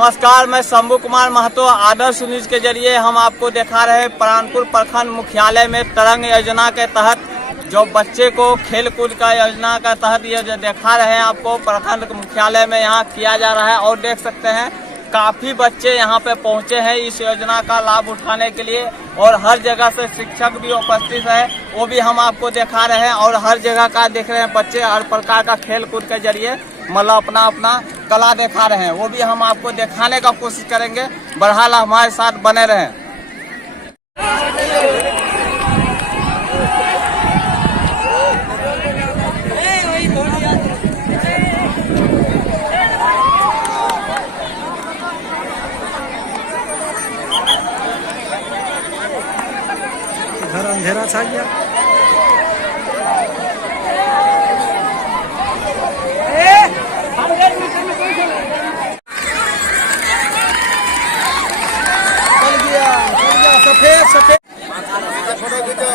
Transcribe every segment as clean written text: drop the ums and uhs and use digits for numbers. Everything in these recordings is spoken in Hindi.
नमस्कार, मैं शंभू कुमार महतो। आदर्श न्यूज के जरिए हम आपको दिखा रहे हैं प्राणपुर प्रखंड मुख्यालय में तरंग योजना के तहत जो बच्चे को खेल कूद का योजना का तहत ये जो दिखा रहे हैं आपको प्रखंड मुख्यालय में यहाँ किया जा रहा है। और देख सकते हैं काफी बच्चे यहाँ पे पहुँचे हैं इस योजना का लाभ उठाने के लिए और हर जगह से शिक्षक भी उपस्थित है, वो भी हम आपको दिखा रहे हैं। और हर जगह का देख रहे हैं बच्चे हर प्रकार का खेल कूद के जरिए मतलब अपना अपना कला दिखा रहे हैं, वो भी हम आपको दिखाने का कोशिश करेंगे। बहरहाल हमारे साथ बने रहें। घर अंधेरा छा गया। सफेद सफेद फोटो खींचो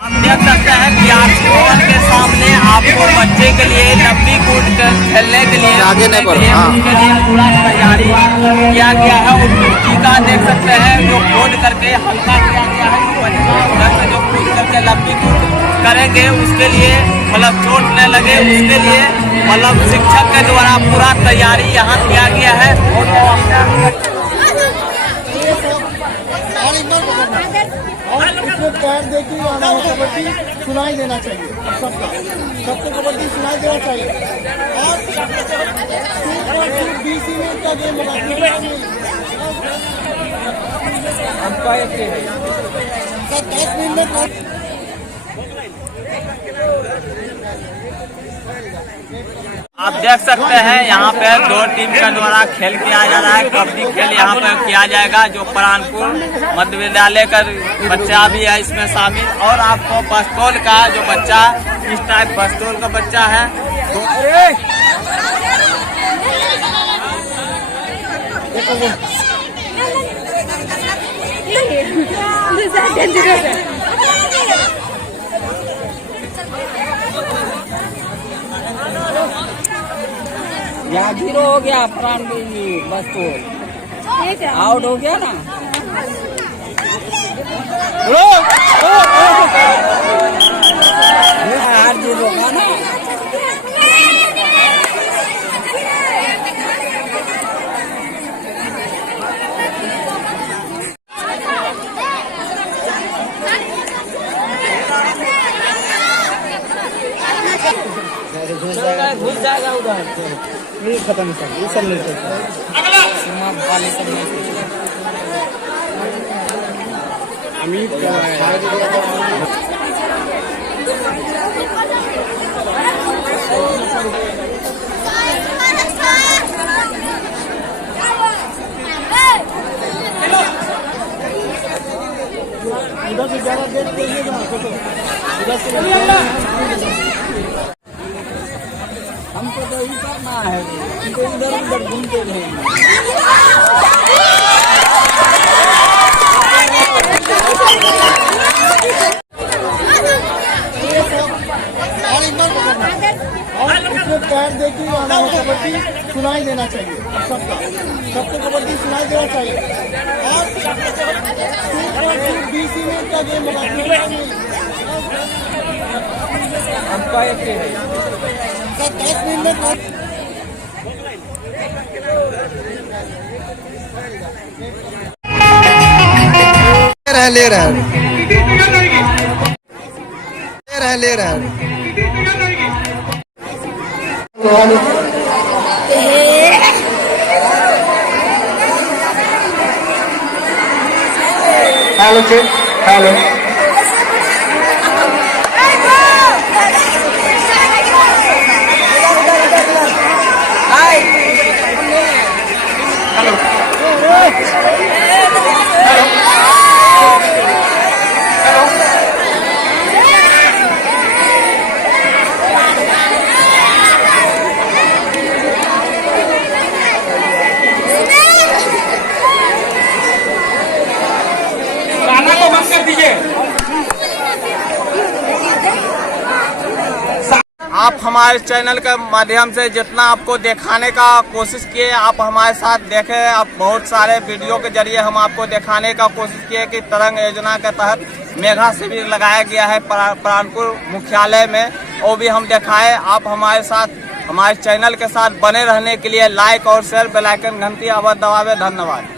आप देख सकते हैं कि भवन के सामने आपको बच्चे के लिए लंबी कूद कर खेलने के लिए आगे नहीं बढ़ो, उसके लिए पूरा तैयारी किया गया है। उस मिट्टी का देख सकते हैं जो खोद करके हल्का किया गया है। बच्चा उधर से जो कूद करके लंबी कूद करेंगे उसके लिए मतलब चोट न लगे, उसके लिए मतलब शिक्षक के द्वारा पूरा तैयारी यहाँ किया गया है। पैर देखिए कबड्डी सुनाई देना चाहिए, सबको कबड्डी सुनाई देना चाहिए। और 20 मिनट का गेम हमका 10 मिनट आप देख सकते हैं यहाँ पे दो टीम के द्वारा खेल किया जा रहा है। कबड्डी खेल यहाँ पे किया जाएगा जो प्राणपुर मध्य विद्यालय का बच्चा भी है इसमें शामिल। और आपको पस्तौल का जो बच्चा इस टाइप पस्तौल का बच्चा है या 0 हो गया प्राणपुर बस तो आउट हो गया ना। 8-0 का ना। घुस जाएगा उधर खत्म सब नहीं सीमा वाले सब नहीं अमित उधर से ज्यादा देर उधर से हमको तो ही करना है, हमको इधर उधर घूमते रहेंगे। पैर देखिए कबड्डी सुनाई देना चाहिए, सबको कबड्डी सुनाई देना चाहिए। और 20 मिनट का गेम हमको 10 मिनट ले रहा हेलो हेलो गाना को बंद कर दीजिए। आप हमारे चैनल के माध्यम से जितना आपको दिखाने का कोशिश किए, आप हमारे साथ देखें। आप बहुत सारे वीडियो के जरिए हम आपको दिखाने का कोशिश किए कि तरंग योजना के तहत मेगा शिविर लगाया गया है प्राणपुर मुख्यालय में, वो भी हम दिखाए। आप हमारे साथ हमारे चैनल के साथ बने रहने के लिए लाइक और शेयर बेल आइकन घंटी अवश्य दबावे। धन्यवाद।